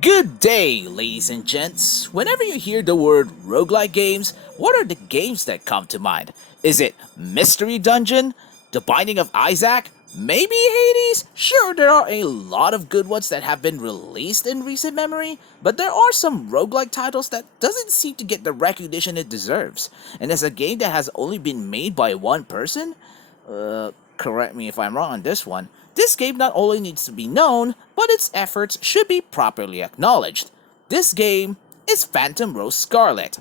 Good day, ladies and gents. Whenever you hear the word roguelike games, what are the games that come to mind? Is it Mystery Dungeon? The Binding of Isaac? Maybe Hades? Sure, there are a lot of good ones that have been released in recent memory, but there are some roguelike titles that doesn't seem to get the recognition it deserves. And as a game that has only been made by one person, correct me if I'm wrong on this one, this game not only needs to be known, but its efforts should be properly acknowledged. This game is Phantom Rose Scarlet.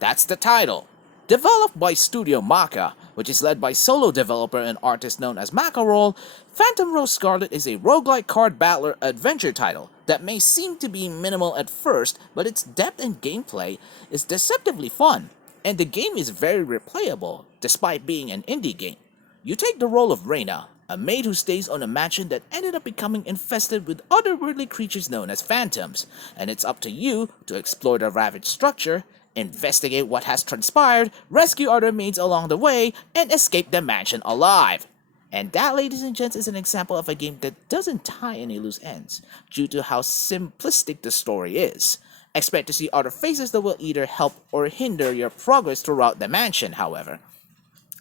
That's the title. Developed by Studio Maka, which is led by solo developer and artist known as Macaroll, Phantom Rose Scarlet is a roguelike card battler adventure title that may seem to be minimal at first, but its depth and gameplay is deceptively fun, and the game is very replayable, despite being an indie game. You take the role of Reina, a maid who stays on a mansion that ended up becoming infested with otherworldly creatures known as phantoms, and it's up to you to explore the ravaged structure, investigate what has transpired, rescue other maids along the way, and escape the mansion alive. And that, ladies and gents, is an example of a game that doesn't tie any loose ends, due to how simplistic the story is. Expect to see other phases that will either help or hinder your progress throughout the mansion, however.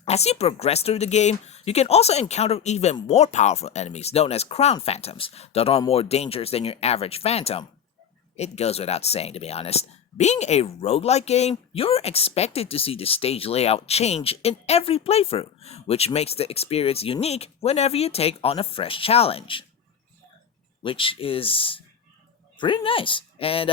As you progress through the game, you can also encounter even more powerful enemies known as crown phantoms that are more dangerous than your average phantom. It goes without saying, to be honest. Being a roguelike game, you're expected to see the stage layout change in every playthrough, which makes the experience unique whenever you take on a fresh challenge, which is pretty nice. And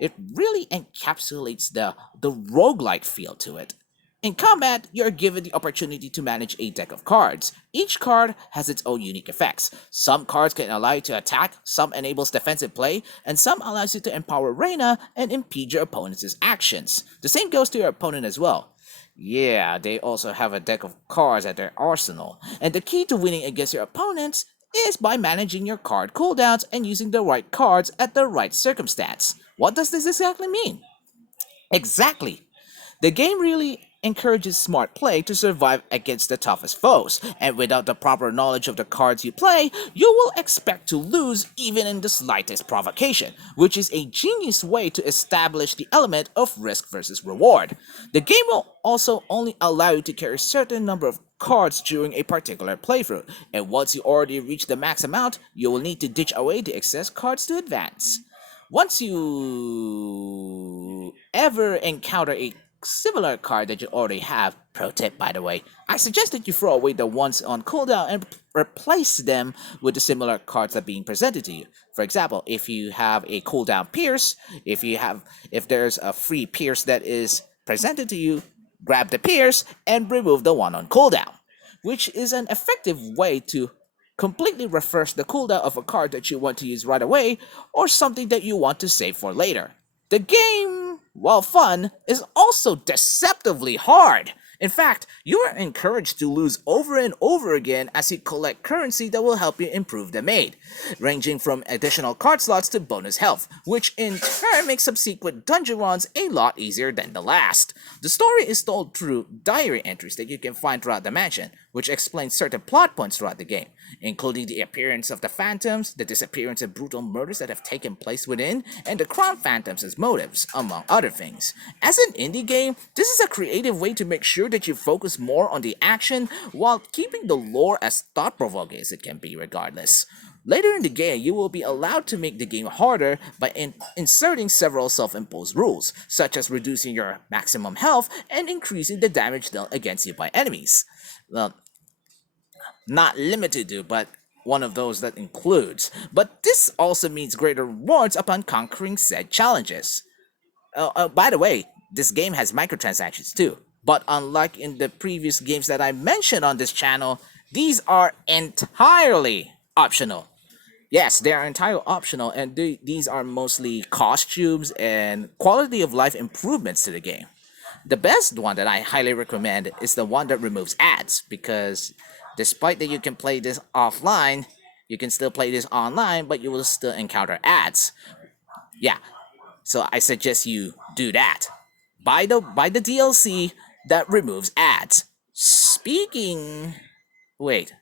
it really encapsulates the roguelike feel to it. In combat, you're given the opportunity to manage a deck of cards. Each card has its own unique effects. Some cards can allow you to attack, some enables defensive play, and some allows you to empower Reina and impede your opponent's actions. The same goes to your opponent as well. Yeah, they also have a deck of cards at their arsenal, and the key to winning against your opponents is by managing your card cooldowns and using the right cards at the right circumstance. What does this exactly mean? Exactly. The game really encourages smart play to survive against the toughest foes, and without the proper knowledge of the cards you play, you will expect to lose even in the slightest provocation, which is a genius way to establish the element of risk versus reward. The game will also only allow you to carry a certain number of cards during a particular playthrough, and once you already reach the max amount, you will need to ditch away the excess cards to advance. Once you ever encounter a similar card that you already have, pro tip by the way, I suggest that you throw away the ones on cooldown and replace them with the similar cards that are being presented to you. For example, if you have a cooldown pierce, if there's a free pierce that is presented to you, grab the pierce and remove the one on cooldown, which is an effective way to completely reverse the cooldown of a card that you want to use right away or something that you want to save for later. The game, while fun, is also deceptively hard. In fact, you are encouraged to lose over and over again as you collect currency that will help you improve the maid, ranging from additional card slots to bonus health, which in turn makes subsequent dungeon runs a lot easier than the last. The story is told through diary entries that you can find throughout the mansion, which explains certain plot points throughout the game, including the appearance of the phantoms, the disappearance of brutal murders that have taken place within, and the crown phantoms as motives, among other things. As an indie game, this is a creative way to make sure that you focus more on the action while keeping the lore as thought-provoking as it can be regardless. Later in the game, you will be allowed to make the game harder by inserting several self-imposed rules, such as reducing your maximum health and increasing the damage dealt against you by enemies. Well, not limited to, but one of those that includes. But this also means greater rewards upon conquering said challenges. By the way, this game has microtransactions too. But unlike in the previous games that I mentioned on this channel, these are entirely optional. Yes, they are entirely optional, and these are mostly costumes and quality of life improvements to the game. The best one that I highly recommend is the one that removes ads, because despite that you can play this offline, you can still play this online, but you will still encounter ads. Yeah, so I suggest you do that. Buy the DLC that removes ads. Speaking, wait.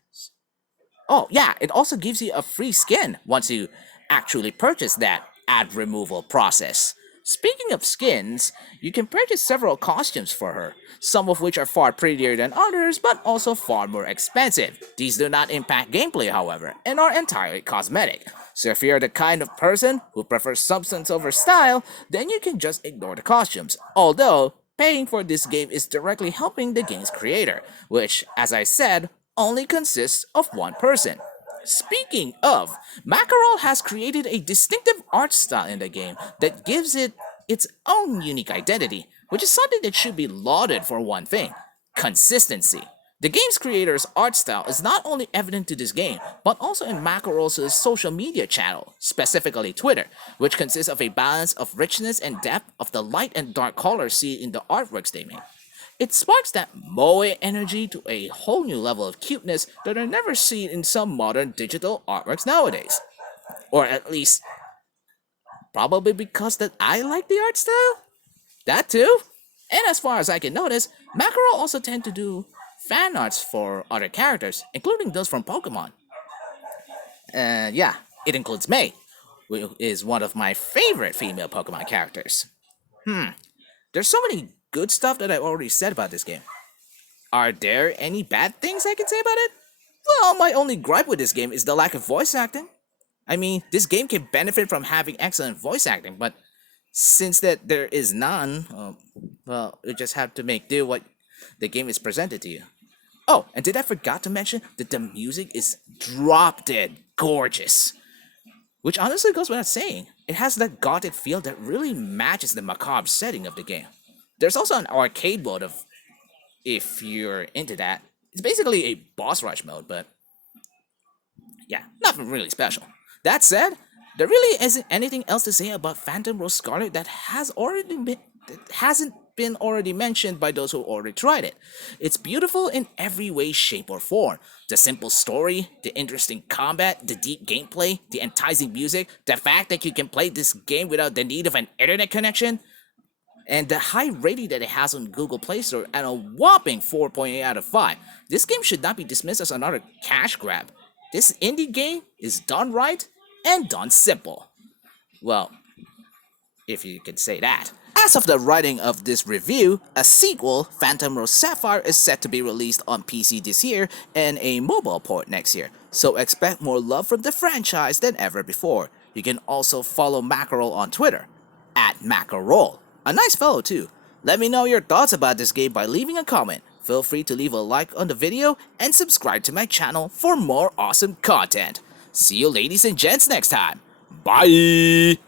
Oh yeah, it also gives you a free skin once you actually purchase that. ad removal process. Speaking of skins, you can purchase several costumes for her, some of which are far prettier than others, but also far more expensive. These do not impact gameplay, however, and are entirely cosmetic. So if you're the kind of person who prefers substance over style, then you can just ignore the costumes. Although, paying for this game is directly helping the game's creator, which, as I said, only consists of one person. Speaking of, Macaroll has created a distinctive art style in the game that gives it its own unique identity, which is something that should be lauded for one thing: consistency. The game's creator's art style is not only evident to this game, but also in Macaroll's social media channel, specifically Twitter, which consists of a balance of richness and depth of the light and dark colors seen in the artworks they make. It sparks that moe energy to a whole new level of cuteness that are never seen in some modern digital artworks nowadays. Or at least, probably because that I like the art style? That too? And as far as I can notice, Mackerel also tend to do fan arts for other characters, including those from Pokemon. And yeah, it includes May, who is one of my favorite female Pokemon characters. There's so many good stuff that I've already said about this game. Are there any bad things I can say about it? Well, my only gripe with this game is the lack of voice acting. I mean, this game can benefit from having excellent voice acting, but since that there is none, well, you just have to make do what the game is presented to you. Oh, and did I forgot to mention that the music is drop dead gorgeous? Which honestly goes without saying. It has that gothic feel that really matches the macabre setting of the game. There's also an arcade mode of, if you're into that. It's basically a boss rush mode, but yeah, nothing really special. That said, there really isn't anything else to say about Phantom Rose Scarlet that hasn't been already mentioned by those who already tried it. It's beautiful in every way, shape, or form. The simple story, the interesting combat, the deep gameplay, the enticing music, the fact that you can play this game without the need of an internet connection, and the high rating that it has on Google Play Store and a whopping 4.8 out of 5. This game should not be dismissed as another cash grab. This indie game is done right and done simple. Well, if you can say that. As of the writing of this review, a sequel, Phantom Rose Sapphire, is set to be released on PC this year and a mobile port next year, so expect more love from the franchise than ever before. You can also follow Mackerel on Twitter, @Mackerel. A nice fellow too. Let me know your thoughts about this game by leaving a comment. Feel free to leave a like on the video and subscribe to my channel for more awesome content. See you ladies and gents next time. Bye!